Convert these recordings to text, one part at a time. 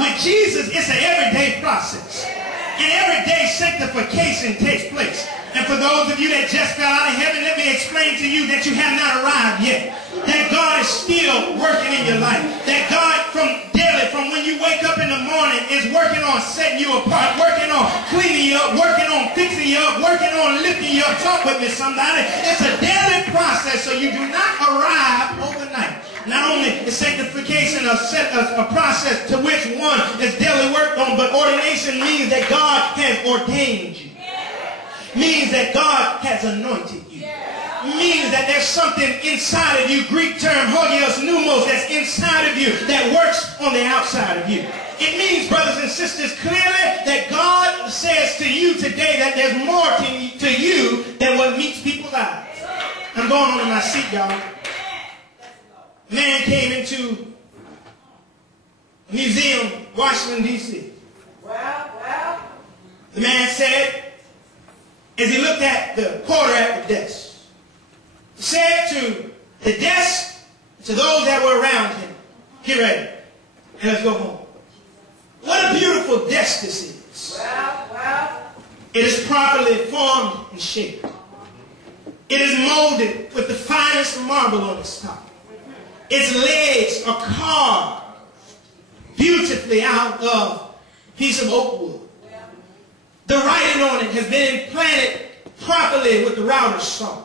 with Jesus, it's an everyday process. And everyday sanctification takes place. And for those of you that just got out of heaven, let me explain to you that you have not arrived yet. That God is still working in your life. That God from when you wake up in the morning is working on setting you apart, working on cleaning you up, working on fixing you up, working on lifting you up. Talk with me, somebody. It's a daily process, so you do not arrive overnight. Not only is sanctification a process to which one is daily worked on, but ordination means that God has ordained you. Means that God has anointed you. Means that there's something inside of you, Greek term hogios pneumos, that's inside of you that works on the outside of you. It means, brothers and sisters, clearly that God says to you today that there's more to you than what meets people's eyes. I'm going on in my seat, y'all. Man came into a museum, Washington, D.C. Well. The man said, as he looked at the porter at the desk, he said to the desk, to those that were around him, get ready, and let's go home. What a beautiful desk this is. Well. It is properly formed and shaped. It is molded with the finest marble on its top. Its legs are carved beautifully out of a piece of oak wood. The writing on it has been implanted properly with the router saw.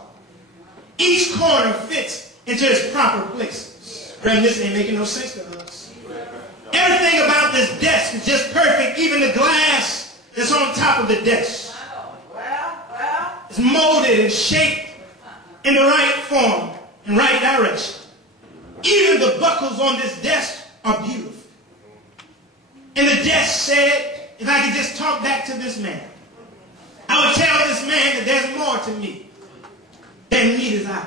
Each corner fits into its proper places. Reverend, this ain't making no sense to us. Everything about this desk is just perfect. Even the glass that's on top of the desk is molded and shaped in the right form and right direction. Even the buckles on this desk are beautiful. And the desk said, if I could just talk back to this man, I would tell this man that there's more to me than meet his eye.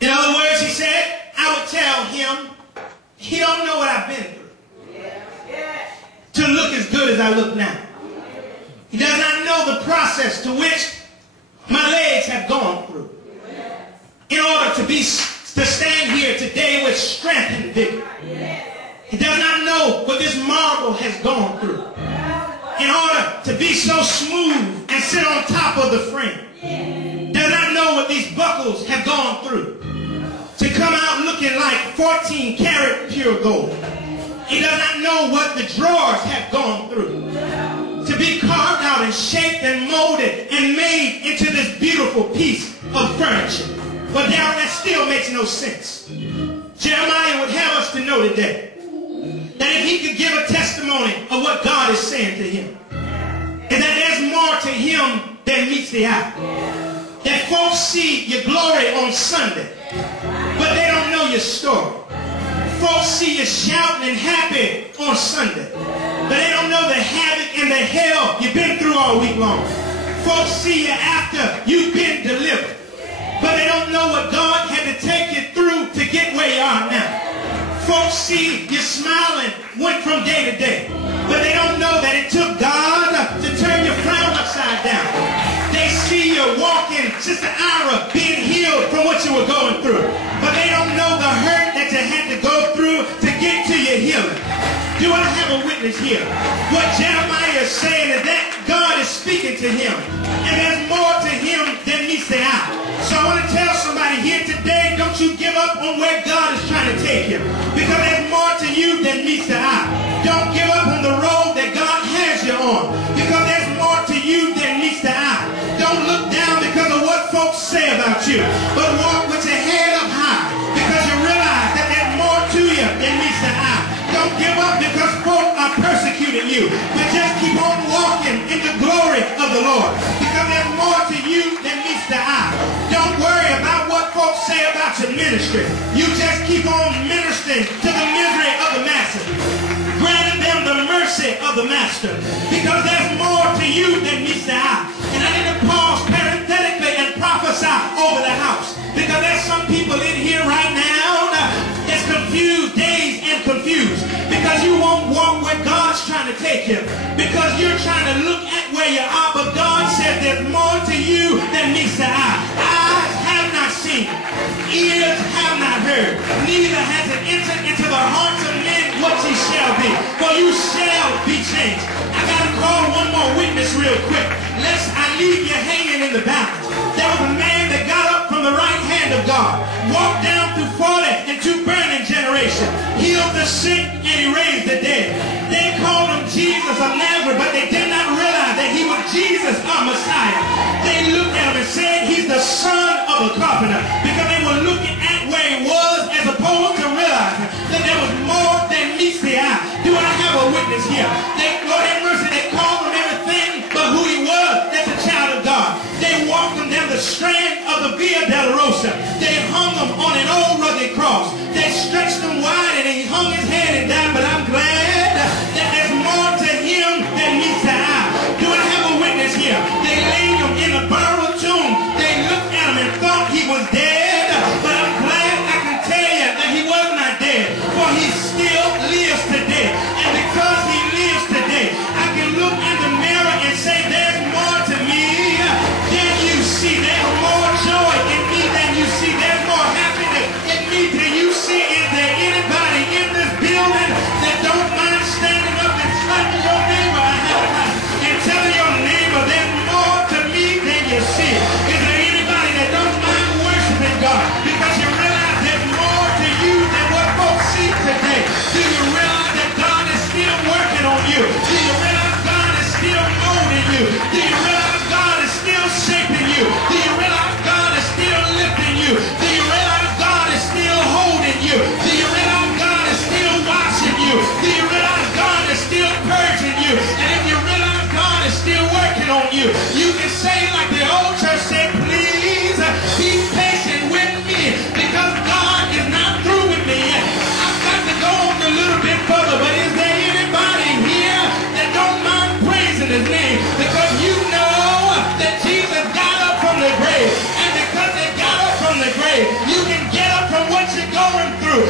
In other words, he said, I would tell him, he don't know what I've been through to look as good as I look now. He does not know the process to which my legs have gone through in order to stand here today with strength and vigor. He does not know what this marble has gone through in order to be so smooth and sit on top of the frame. Does not know what these buckles have gone through to come out looking like 14 karat pure gold. He does not know what the drawers have gone through to be carved out and shaped and molded and made into this beautiful piece of furniture. But Darryl, that still makes no sense. Jeremiah would have us to know today that if he could give a testimony of what God is saying to him, and that there's more to him than meets the eye. That folks see your glory on Sunday, but they don't know your story. Folks see you shouting and happy on Sunday, but they don't know the havoc and the hell you've been through all week long. Folks see you after you've been delivered, but they don't know what God had to take you through to get where you are now. Folks see you smiling went from day to day, but they don't know that it took God to turn your frown upside down. They see you walking, Sister Ira, being healed from what you were going through, but they don't know the hurt that you had to go through to get to your healing. Do I have a witness here? What Jeremiah is saying is that God is speaking to him, and there's more to him than meets the eye. So I want to tell somebody here today, don't you give up on where God is trying to take you, because there's more to you than meets the eye. Don't give up on the road that God has you on, because there's more to you than meets the eye. Don't look down because of what folks say about you, but walk with your head up high, because you realize that there's more to you than meets the eye. Don't give up because folk are persecuting you, but just keep on walking in the glory of the Lord, because there's more to you than meets the eye. Don't worry about what folks say about your ministry. You just keep on ministering to the misery of the masses, granting them the mercy of the master, because there's more to you than meets the eye. And I need to pause parenthetically and prophesy over the house, because there's some people in here right now that's confused, dazed and confused, because you won't walk where God's trying to take you, because you're trying to look at where you are, but God says there's more to you than meets the eye. Eyes have not seen, ears have not heard, neither has it entered into the hearts of men what ye shall be. For you shall be changed. I got to call one more witness real quick, lest I leave you hanging in the balance. There was a man that got up from the right hand of God, walked down through 40 and 2 burning generations, healed the sick, and he raised the dead. They called him Jesus of Nazareth, but they did not realize that he was Jesus, our Messiah. They looked at him and said he's the son of a carpenter, because they were looking at where he was as opposed to realizing that there was more than meets the eye. Do I have a witness here? Lord have mercy, they called him everything but who he was as a child of God. They walked him down the strand of the Via Dolorosa. They hung him on an old rugged cross. They stretched him wide and he hung his head and died. But I'm glad that there's more to him than meets the eye. Do I have a witness here? They laid him in a borrowed tomb. They looked at him and thought he was dead. But I'm glad I can tell you that he was not dead, for he still lives today. And because he lives today, I can look in the mirror and say there's more to me than you see. There's more joy in me than you see. There's more happiness in me than you see. Is there anybody in this building that don't mind standing up and slapping your neighbor and telling your neighbor there's more to me than you see? Is there anybody that don't mind worshiping God because you realize there's more to you than what folks see today? Do you realize that God is still working on you? Do you realize God is still molding you? Do you realize God is still shaping you? Do you realize God is still lifting you? Do you realize God is still holding you? Do you realize God is still watching you? Do you realize God is still purging you? And if you realize God is still working on you, you can say like the old church said, please be patient with me, because God is not through with me yet. I've got to go on a little bit further, but is there anybody here that don't mind praising his name? Because you know that Jesus got up from the grave. And because they got up from the grave, you can get up from what you're going through.